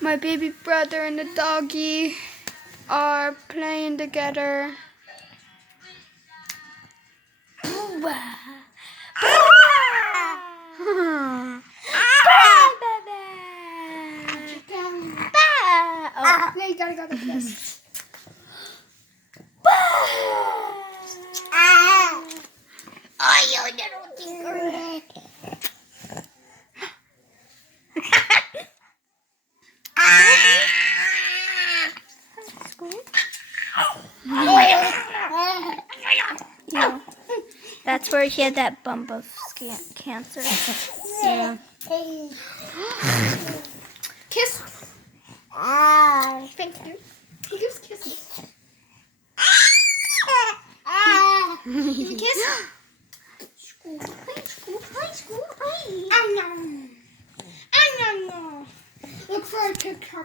My baby brother and the doggy are playing together. Oh, yeah, you gotta go like this. Oh, you little tinker. Yeah. That's where he had that bump of cancer. Yeah. Kiss. Thank you. He gives kisses. Give me a kiss. School. Hi, school. Hi, school. Hi. Look for a TikTok.